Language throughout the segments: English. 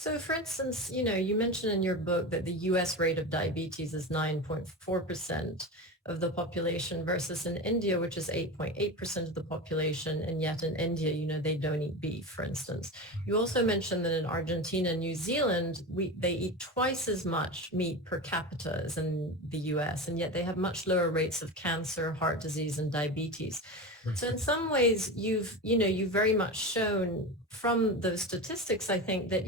So for instance, you mentioned in your book that the US rate of diabetes is 9.4% of the population versus in India, which is 8.8% of the population. And yet in India, they don't eat beef, for instance. You also mentioned that in Argentina and New Zealand, they eat twice as much meat per capita as in the US, and yet they have much lower rates of cancer, heart disease, and diabetes. So in some ways, you've very much shown from those statistics, I think that,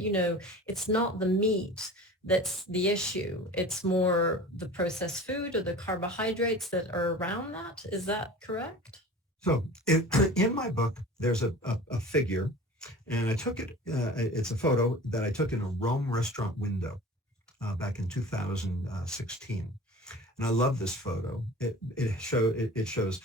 it's not the meat that's the issue. It's more the processed food or the carbohydrates that are around that. Is that correct? So in my book, there's a figure, and I took it, it's a photo that I took in a Rome restaurant window back in 2016. And I love this photo. It shows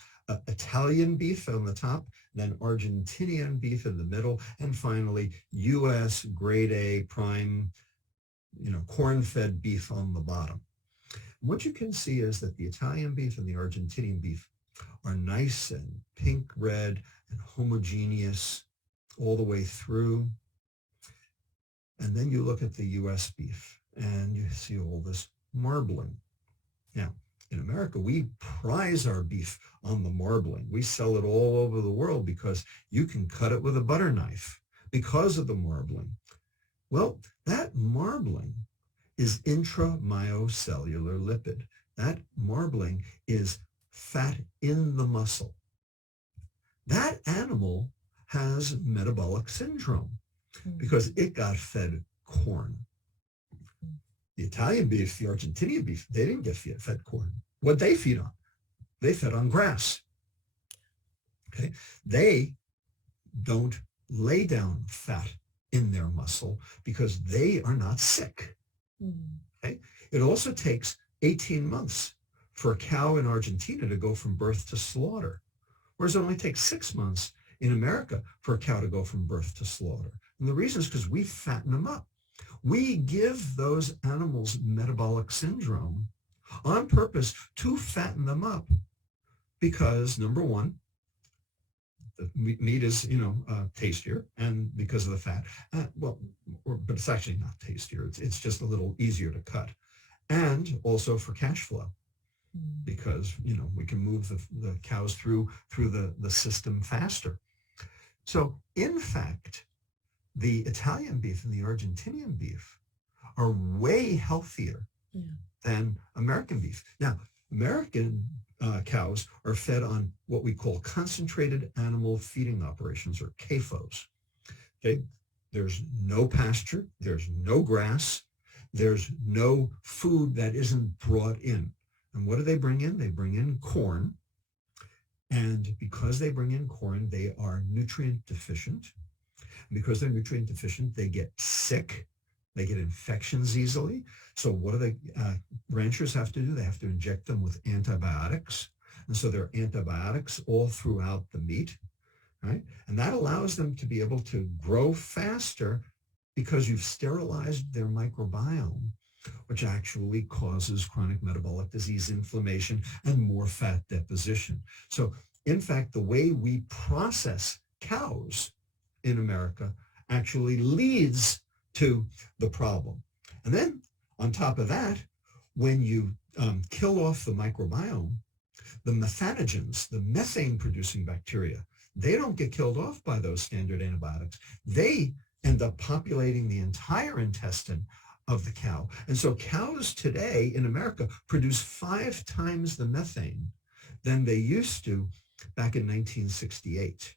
Italian beef on the top, then Argentinian beef in the middle, and finally U.S. grade A prime, corn-fed beef on the bottom. What you can see is that the Italian beef and the Argentinian beef are nice and pink red and homogeneous all the way through. And then you look at the U.S. beef and you see all this marbling. Now, in America, we prize our beef on the marbling. We sell it all over the world because you can cut it with a butter knife because of the marbling. Well, that marbling is intramyocellular lipid. That marbling is fat in the muscle. That animal has metabolic syndrome because it got fed corn. The Italian beef, the Argentinian beef, they didn't get fed corn. What they feed on? They fed on grass. Okay, they don't lay down fat in their muscle because they are not sick. Okay, it also takes 18 months for a cow in Argentina to go from birth to slaughter, whereas it only takes 6 months in America for a cow to go from birth to slaughter. And the reason is because we fatten them up. We give those animals metabolic syndrome on purpose to fatten them up because, number one, the meat is, tastier, and because of the fat. But it's actually not tastier. It's just a little easier to cut. And also for cash flow because, we can move the cows through the system faster. So, in fact, the Italian beef and the Argentinian beef are way healthier than American beef. Now, American cows are fed on what we call concentrated animal feeding operations, or CAFOs. Okay, there's no pasture, there's no grass, there's no food that isn't brought in. And what do they bring in? They bring in corn. And because they bring in corn, they are nutrient deficient. Because they're nutrient deficient, they get sick. They get infections easily. So what do the ranchers have to do? They have to inject them with antibiotics. And so there are antibiotics all throughout the meat, right? And that allows them to be able to grow faster because you've sterilized their microbiome, which actually causes chronic metabolic disease, inflammation, and more fat deposition. So in fact, the way we process cows in America actually leads to the problem. And then on top of that, when you kill off the microbiome, the methanogens, the methane-producing bacteria, they don't get killed off by those standard antibiotics. They end up populating the entire intestine of the cow. And so cows today in America produce 5 times the methane than they used to back in 1968.